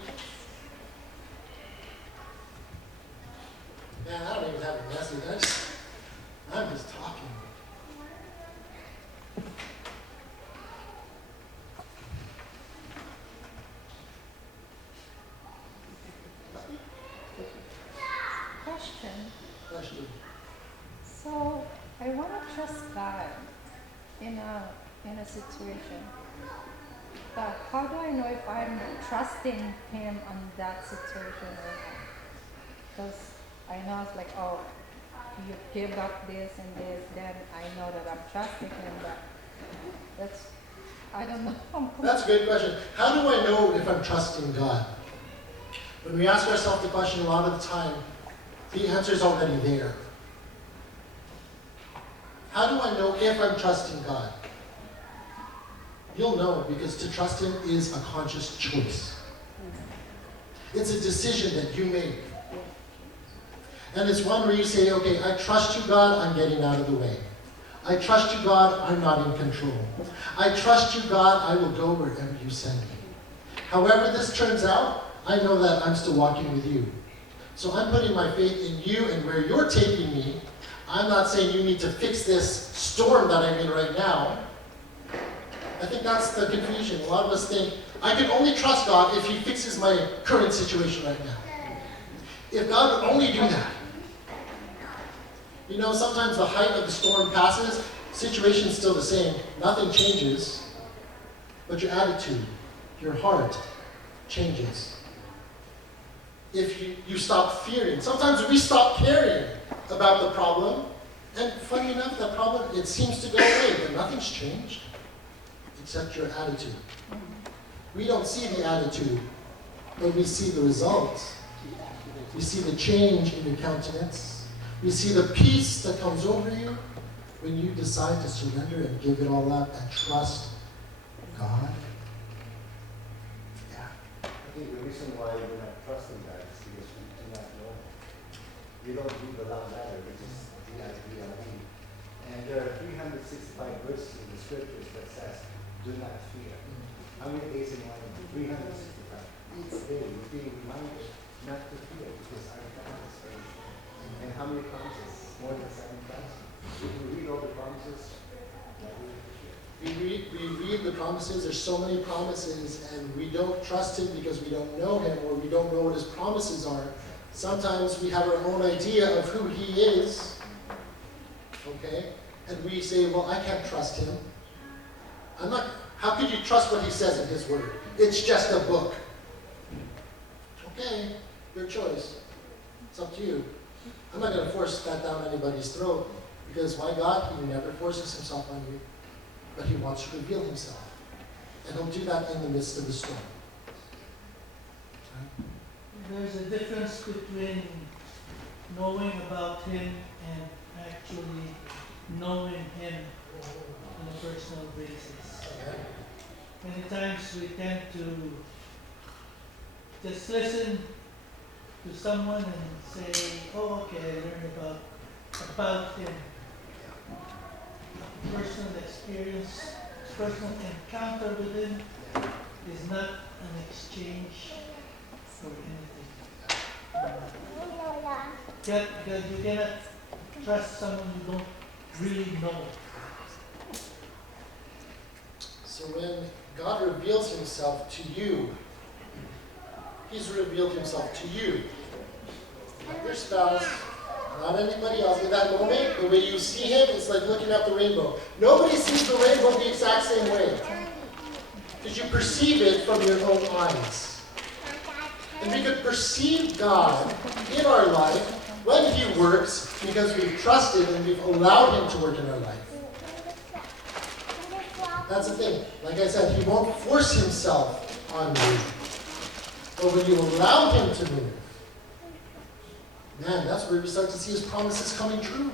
Man, I don't even have a message. I'm just talking. Question. So I want to trust God in a situation, but how do I know if I'm trusting Him on that situation or not? Because I know it's like, oh, you give up this and this, then I know that I'm trusting Him, but I don't know. That's a good question. How do I know if I'm trusting God? When we ask ourselves the question a lot of the time, the answer is already there. How do I know if I'm trusting God? You'll know, because to trust Him is a conscious choice. It's a decision that you make. And it's one where you say, okay, I trust you, God, I'm getting out of the way. I trust you, God, I'm not in control. I trust you, God, I will go wherever you send me. However this turns out, I know that I'm still walking with you. So I'm putting my faith in you and where you're taking me. I'm not saying you need to fix this storm that I'm in right now. I think that's the confusion. A lot of us think, I can only trust God if He fixes my current situation right now. If God would only do that. You know, sometimes the height of the storm passes, situation's still the same, nothing changes, but your attitude, your heart changes. If you stop fearing. Sometimes we stop caring about the problem, and funny enough, that problem, it seems to go away, but nothing's changed except your attitude. We don't see the attitude, but we see the results. We see the change in your countenance. We see the peace that comes over you when you decide to surrender and give it all up and trust God. think the reason why we're not trusting God is because we do not know Him. We don't read the love letter, which is D-I-B-L-E. And there are 365 verses in the scriptures that says, do not fear. How many days in one? 365. Each day we're being reminded not to fear because our God is faithful. And how many promises? More than 7 promises. If we read all the promises, we read the promises, there's so many promises, and we don't trust Him because we don't know Him or we don't know what His promises are. Sometimes we have our own idea of who He is, okay? And we say, well, I can't trust Him. How could you trust what He says in His Word? It's just a book. Okay, your choice. It's up to you. I'm not going to force that down anybody's throat because my God, He never forces Himself on you. But He wants to reveal Himself. And He'll do that in the midst of the storm. Right? There's a difference between knowing about Him and actually knowing Him on a personal basis. Okay? Many times we tend to just listen to someone and say, oh, okay, I learned about Him. Personal experience, personal encounter with Him is not an exchange for anything. You cannot trust someone you don't really know. So when God reveals Himself to you, He's revealed Himself to you. Not your spouse, not anybody else. In that moment, the way you see Him, it's like looking at the rainbow. Nobody sees the rainbow the exact same way. Because you perceive it from your own eyes. And we could perceive God in our life when He works because we've trusted and we've allowed Him to work in our life. That's the thing. Like I said, He won't force Himself on you. But when you allow Him to move, man, that's where we start to see His promises coming true.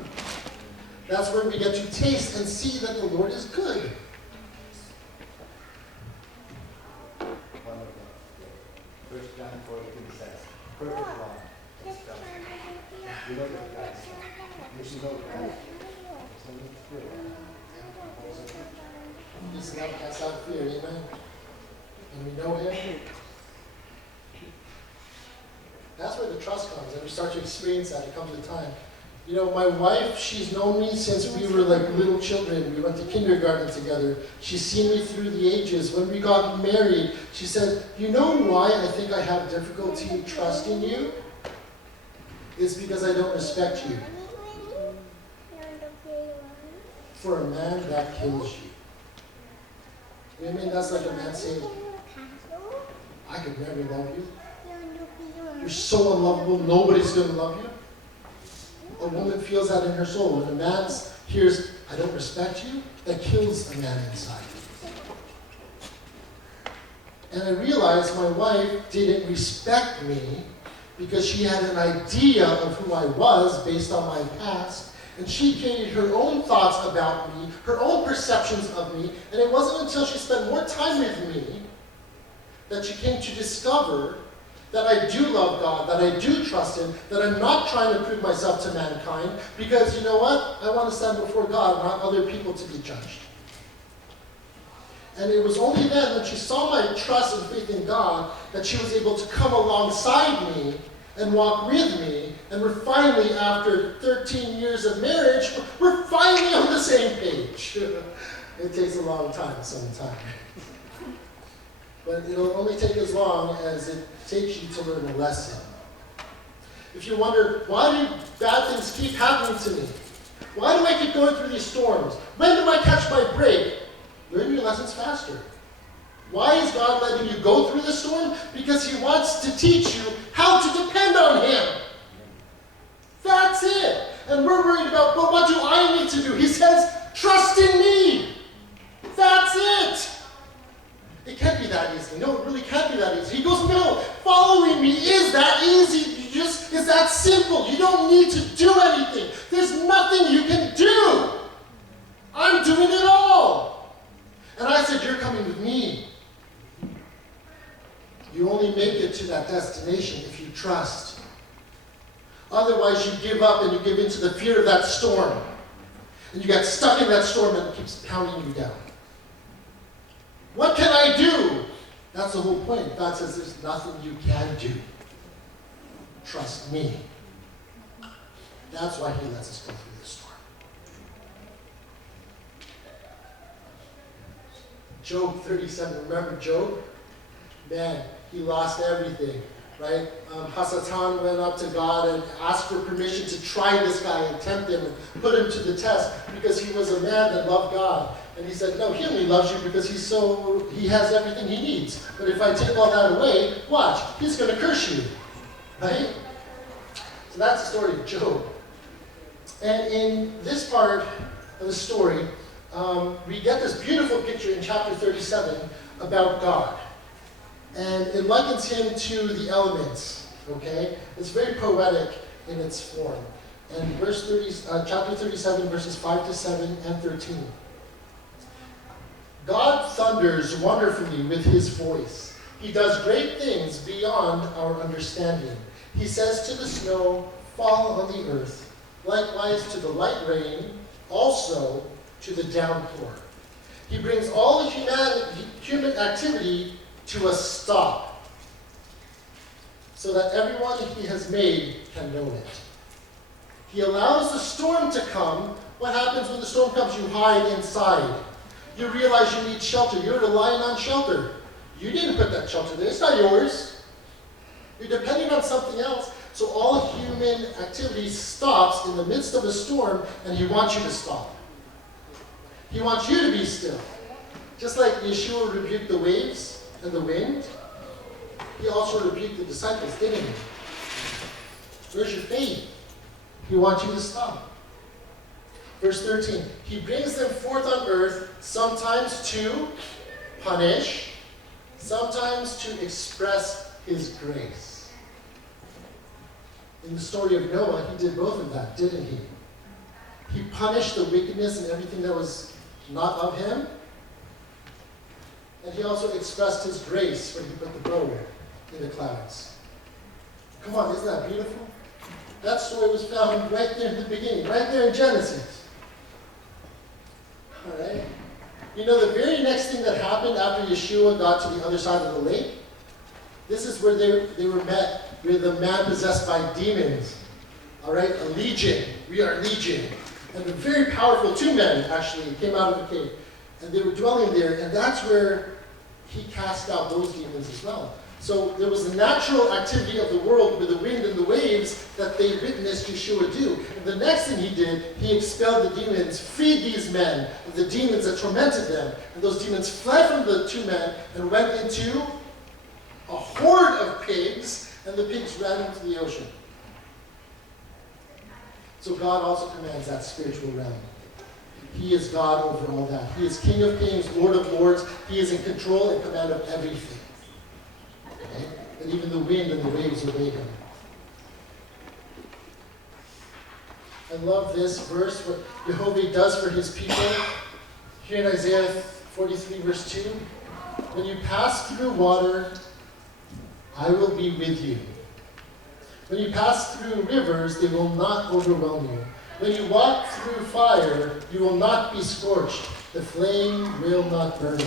That's where we get to taste and see that the Lord is good. one of them. 1 John 4:18 says, perfect love is fellowship. You know that God is love. You should know God. There's no need to fear God. His love casts out fear, amen? And we know Him. That's where the trust comes, and we start to experience that. It comes with time. You know, my wife, she's known me since we were like little children. We went to kindergarten together. She's seen me through the ages. When we got married, she said, you know why I think I have difficulty trusting you? It's because I don't respect you. For a man, that kills you. You know what I mean? That's like a man saying, I could never love you. You're so unlovable, nobody's going to love you. A woman feels that in her soul. When a man hears, I don't respect you, that kills a man inside. And I realized my wife didn't respect me because she had an idea of who I was based on my past. And she created her own thoughts about me, her own perceptions of me. And it wasn't until she spent more time with me that she came to discover that I do love God, that I do trust Him, that I'm not trying to prove myself to mankind, because you know what? I want to stand before God, not other people to be judged. And it was only then, when she saw my trust and faith in God, that she was able to come alongside me and walk with me, and we're finally, after 13 years of marriage, we're finally on the same page. It takes a long time sometimes. But it'll only take as long as it takes you to learn a lesson. If you wonder, why do bad things keep happening to me? Why do I keep going through these storms? When do I catch my break? Learn your lessons faster. Why is God letting you go through the storm? Because He wants to teach you how to depend on Him. That's it. And we're worried about, but what do I need to do? He says, trust in me. That's it. It can't be that easy. No, it really can't be that easy. He goes, no, following me is that easy. It's that simple. You don't need to do anything. There's nothing you can do. I'm doing it all. And I said, you're coming with me. You only make that destination if you trust. Otherwise, you give up and you give into the fear of that storm. And you get stuck in that storm and it keeps pounding you down. What can I do? That's the whole point. God says there's nothing you can do. Trust me. That's why he lets us go through this storm. Job 37. Remember Job? Man, he lost everything, right? Hasatan went up to God and asked for permission to try this guy and tempt him and put him to the test because he was a man that loved God. And he said, no, he only loves you because he has everything he needs. But if I take all that away, watch, he's going to curse you, right? So that's the story of Job. And in this part of the story, we get this beautiful picture in chapter 37 about God. And it likens him to the elements, okay? It's very poetic in its form. And chapter 37, verses 5 to 7 and 13. God thunders wonderfully with his voice. He does great things beyond our understanding. He says to the snow, fall on the earth. Likewise to the light rain, also to the downpour. He brings all the human activity to a stop, so that everyone he has made can know it. He allows the storm to come. What happens when the storm comes? You hide inside. You realize you need shelter. You're relying on shelter. You didn't put that shelter there. It's not yours. You're depending on something else. So all human activity stops in the midst of a storm, and he wants you to stop. He wants you to be still. Just like Yeshua rebuked the waves and the wind, he also rebuked the disciples, didn't he? Where's your faith? He wants you to stop. Verse 13, he brings them forth on earth, sometimes to punish, sometimes to express his grace. In the story of Noah, he did both of that, didn't he? He punished the wickedness and everything that was not of him. And he also expressed his grace when he put the bow in the clouds. Come on, isn't that beautiful? That story was found right there in the beginning, right there in Genesis. All right? You know, the very next thing that happened after Yeshua got to the other side of the lake, this is where they were met with a man possessed by demons. All right? A legion. We are legion. And the very powerful two men, actually, came out of the cave. And they were dwelling there, and that's where he cast out those demons as well. So there was the natural activity of the world with the wind and the waves that they witnessed Yeshua do. And the next thing he did, he expelled the demons, freed these men of the demons that tormented them. And those demons fled from the two men and went into a horde of pigs, and the pigs ran into the ocean. So God also commands that spiritual realm. He is God over all that. He is King of kings, Lord of lords. He is in control and command of everything. Okay? And even the wind and the waves obey him. I love this verse, what Jehovah does for his people. Here in Isaiah 43, verse 2. When you pass through water, I will be with you. When you pass through rivers, they will not overwhelm you. When you walk through fire, you will not be scorched. The flame will not burn you.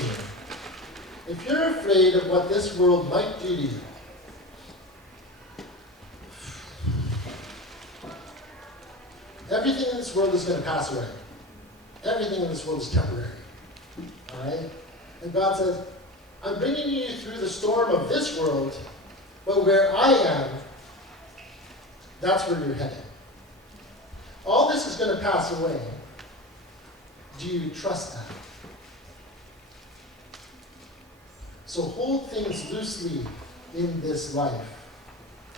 If you're afraid of what this world might do to you, everything in this world is going to pass away. Everything in this world is temporary. All right? And God says, I'm bringing you through the storm of this world, but where I am, that's where you're headed. All this is going to pass away. Do you trust that? So hold things loosely in this life,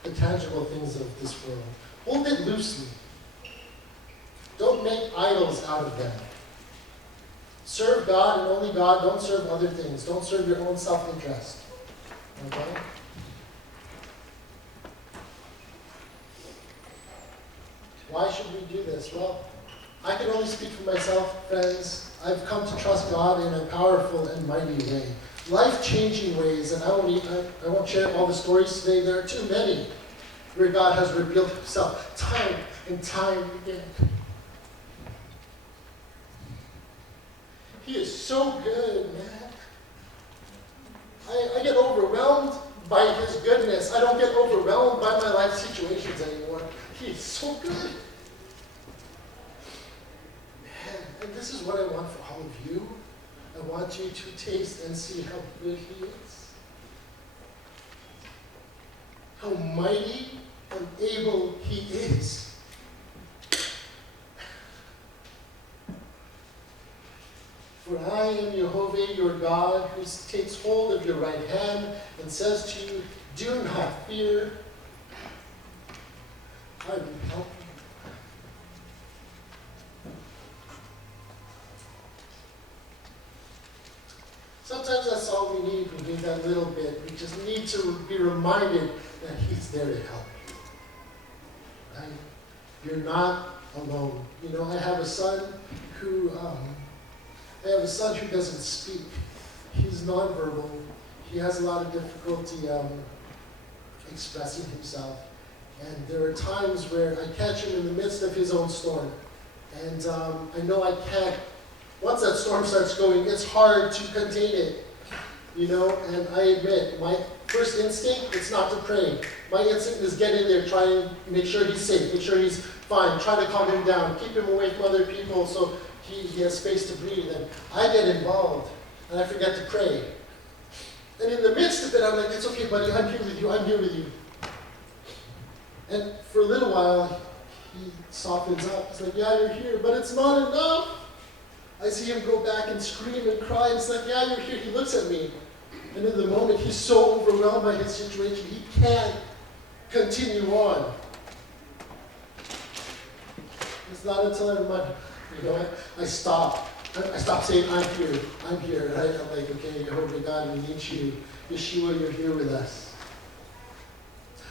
the tangible things of this world. Hold it loosely. Don't make idols out of them. Serve God and only God. Don't serve other things. Don't serve your own self-interest. Okay? Why should we do this? Well, I can only speak for myself, friends. I've come to trust God in a powerful and mighty way. life-changing ways, and I won't share all the stories today. There are too many where God has revealed himself time and time again. He is so good, man. I get overwhelmed by his goodness. I don't get overwhelmed by my life situations anymore. He is so good. Man, and this is what I want for all of you. I want you to taste and see how good he is. How mighty and able he is. For I am Jehovah your God, who takes hold of your right hand and says to you, do not fear. I will help you. Sometimes that's all we need. We need that little bit. We just need to be reminded that he's there to help you. Right? You're not alone. You know, I have a son who doesn't speak. He's nonverbal. He has a lot of difficulty expressing himself. And there are times where I catch him in the midst of his own storm. And I know I can't. Once that storm starts going, it's hard to contain it. You know, and I admit, my first instinct is not to pray. My instinct is get in there, try and make sure he's safe, make sure he's fine, try to calm him down, keep him away from other people so he has space to breathe. And I get involved, and I forget to pray. And in the midst of it, I'm like, it's okay, buddy, I'm here with you, I'm here with you. And for a little while, he softens up. He's like, yeah, you're here, but it's not enough. I see him go back and scream and cry, and it's like, yeah, you're here. He looks at me. And in the moment, he's so overwhelmed by his situation, he can't continue on. It's not until I remind him, you know, I stop. I stop saying, I'm here, right? I'm like, okay, Jehovah God, we need you. Yeshua, you're here with us.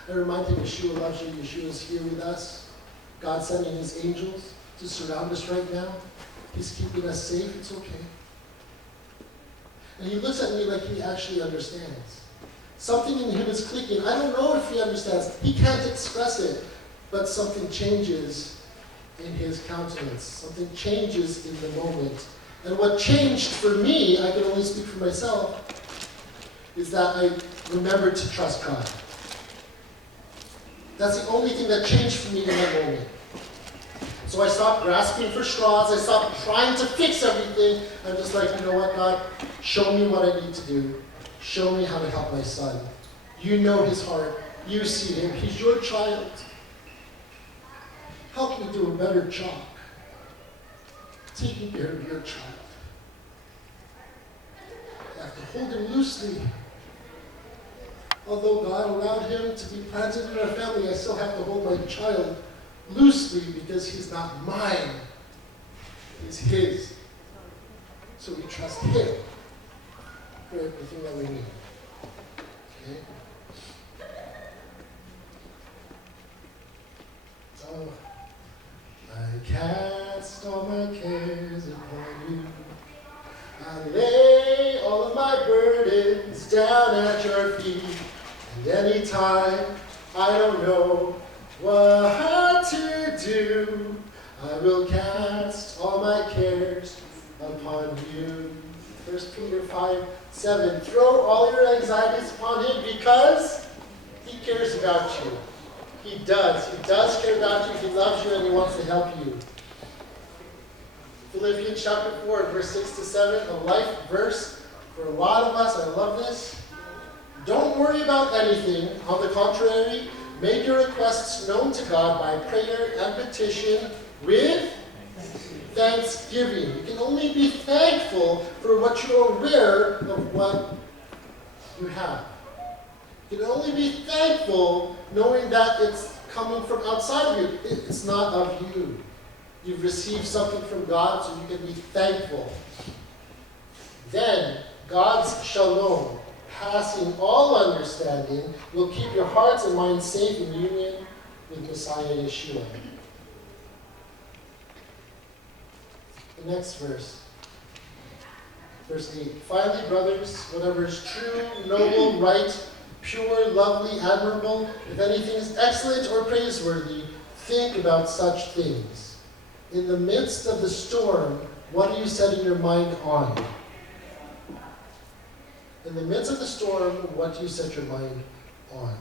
I remind him, Yeshua loves you. Yeshua is here with us. God's sending his angels to surround us right now. He's keeping us safe. It's okay. And he looks at me like he actually understands. Something in him is clicking. I don't know if he understands. He can't express it. But something changes in his countenance. Something changes in the moment. And what changed for me, I can only speak for myself, is that I remembered to trust God. That's the only thing that changed for me in that moment. So I stopped grasping for straws. I stopped trying to fix everything. I'm just like, you know what, God? Show me what I need to do. Show me how to help my son. You know his heart. You see him. He's your child. Help me do a better job taking care of your child. I have to hold him loosely. Although God allowed him to be planted in our family, I still have to hold my child loosely because he's not mine. He's his. So we trust him for everything that we need. Okay? So, I cast all my cares upon you. I lay all of my burdens down at your feet. And anytime I don't know what to do, I will cast all my cares upon you. 1 Peter 5:7. Throw all your anxieties upon him because he cares about you. He does. He does care about you. He loves you and he wants to help you. Philippians chapter 4, verse 6-7, a life verse for a lot of us. I love this. Don't worry about anything. On the contrary, make your requests known to God by prayer and petition with thanksgiving. You can only be thankful for what you're aware of what you have. You can only be thankful knowing that it's coming from outside of you. It's not of you. You've received something from God, so you can be thankful. Then God's shalom, passing all understanding, will keep your hearts and minds safe in union with Messiah Yeshua. The next verse. Verse 8. Finally, brothers, whatever is true, noble, right, pure, lovely, admirable, if anything is excellent or praiseworthy, think about such things. In the midst of the storm, what are you setting your mind on? In the midst of the storm, what do you set your mind on?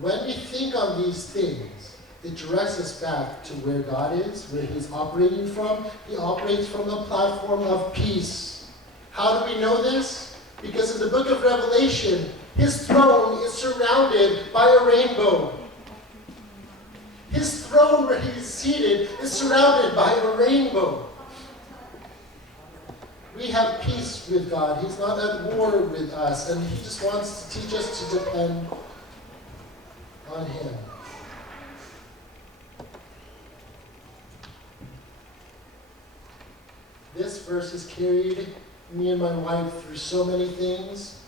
When we think on these things, it directs us back to where God is, where He's operating from. He operates from the platform of peace. How do we know this? Because in the book of Revelation, His throne is surrounded by a rainbow. His throne where He is seated is surrounded by a rainbow. We have peace with God. He's not at war with us, and He just wants to teach us to depend on Him. This verse has carried me and my wife through so many things.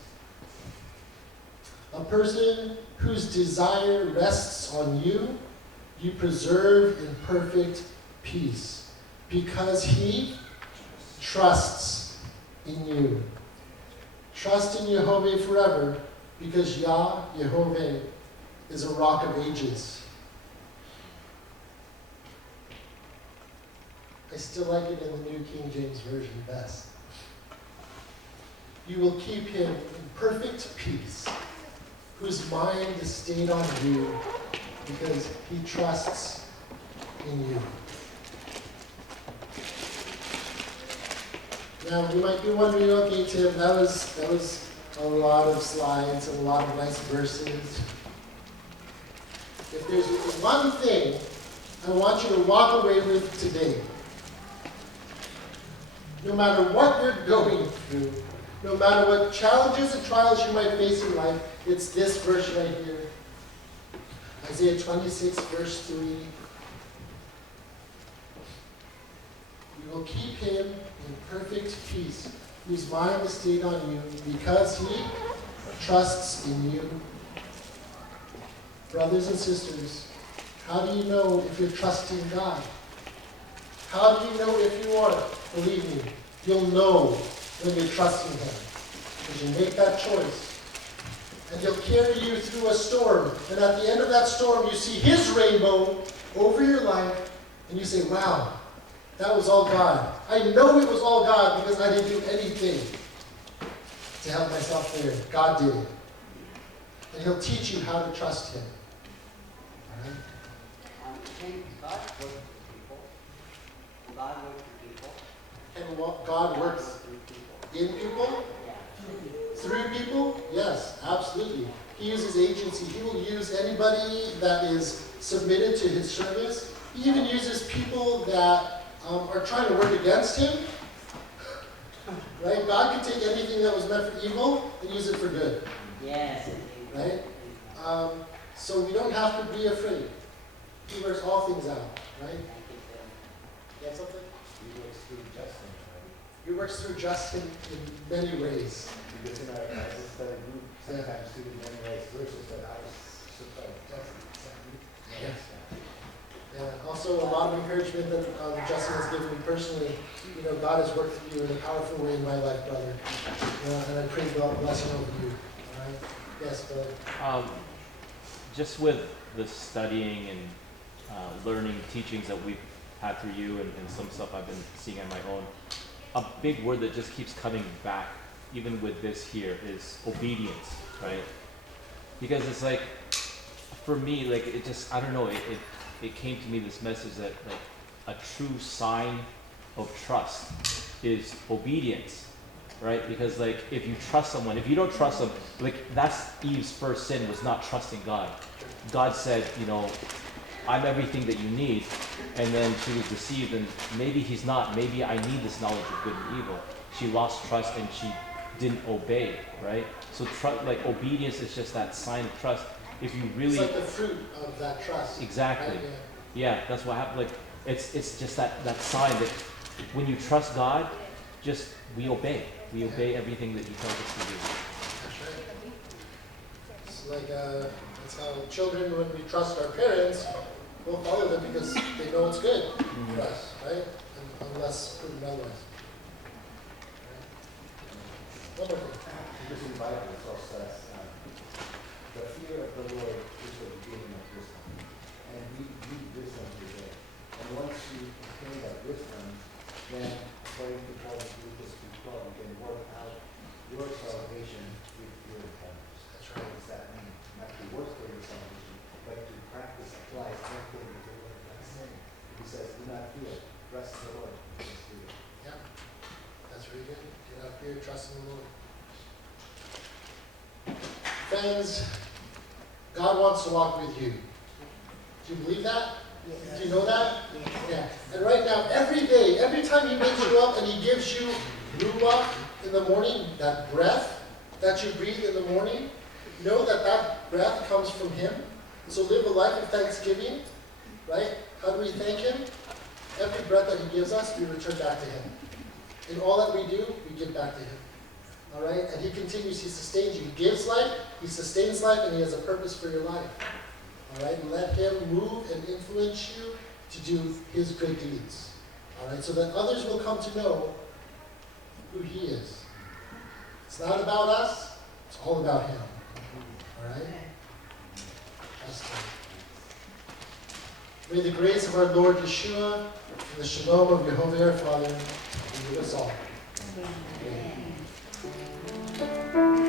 A person whose desire rests on you, you preserve in perfect peace, because he trusts in you. Trust in Jehovah forever, because Jehovah, is a rock of ages. I still like it in the New King James Version best. You will keep him in perfect peace, whose mind is stayed on you, because he trusts in you. Now, you might be wondering, okay, Tim, that was a lot of slides and a lot of nice verses. If there's one thing I want you to walk away with today, no matter what you're going through, no matter what challenges and trials you might face in life, it's this verse right here. Isaiah 26, verse 3. You will keep him in perfect peace, whose mind is stayed on you, because he trusts in you. Brothers and sisters, how do you know if you're trusting God? How do you know if you are? Believe me, you'll know when you're trusting Him. Because you make that choice. And He'll carry you through a storm. And at the end of that storm, you see His rainbow over your life. And you say, wow, that was all God. I know it was all God because I didn't do anything to help myself there. God did it. And He'll teach you how to trust Him. All right? God works with people. God works with people. And what God works in people? Through people? Yes, absolutely. He uses agency. He will use anybody that is submitted to His service. He even uses people that are trying to work against Him. Right? God can take anything that was meant for evil and use it for good. Yes. Right? So we don't have to be afraid. He works all things out. Right? You have something? He works through Justin, right? He works through Justin in many ways. Because in our Bible study group, sometimes students memorize verses that I was surprised. Yeah. Yeah. Also, a lot of encouragement that Justin has given me personally. You know, God has worked through you in a powerful way in my life, brother. And I pray God blessing over you. All right? Yes, brother. Just with the studying and learning teachings that we've had through you and some stuff I've been seeing on my own, a big word that just keeps coming back, even with this here, is obedience, right? Because it's like, for me, like, it just, I don't know, it came to me, this message that, like, a true sign of trust is obedience, right? Because, like, if you trust someone, if you don't trust them, like, that's Eve's first sin, was not trusting God. God said, you know, I'm everything that you need, and then she was deceived, and maybe He's not, maybe I need this knowledge of good and evil. She lost trust and she didn't obey, right? So like, obedience is just that sign of trust. If you really, it's like the fruit of that trust. Exactly. Right? Yeah, that's what happened. Like, it's just that sign that when you trust God, just we obey. We obey everything that He tells us to do. That's right. It's like that's how children, when we trust our parents, we'll follow them because they know it's good for us, right? Unless proven otherwise. One more thing. Because in the Bible it also says, the fear of the Lord is the beginning of wisdom. And we need wisdom today. And once you obtain that wisdom, then according to Paul in Philippians 2:12, you can work out your salvation with fear of God. That's What right. does that mean? Not to work for your salvation, but to practice, apply everything to the Lord God saying. He says, do not fear, trust the Lord. Just do it. Yeah, that's really good. Do not fear, trust in the Lord. Friends, God wants to walk with you. Do you believe that? Do you know that? Yeah. And right now, every day, every time He wakes you up and He gives you ruach in the morning, that breath that you breathe in the morning, know that that breath comes from Him. So live a life of thanksgiving, right? How do we thank Him? Every breath that He gives us, we return back to Him. In all that we do, we give back to Him. All right? And He continues, He sustains you. He gives life, He sustains life, and He has a purpose for your life. All right? And let Him move and influence you to do His good deeds. All right? So that others will come to know who He is. It's not about us, it's all about Him. All right? That's good. May the grace of our Lord Yeshua and the shalom of Yehovah our Father be with us all. Amen.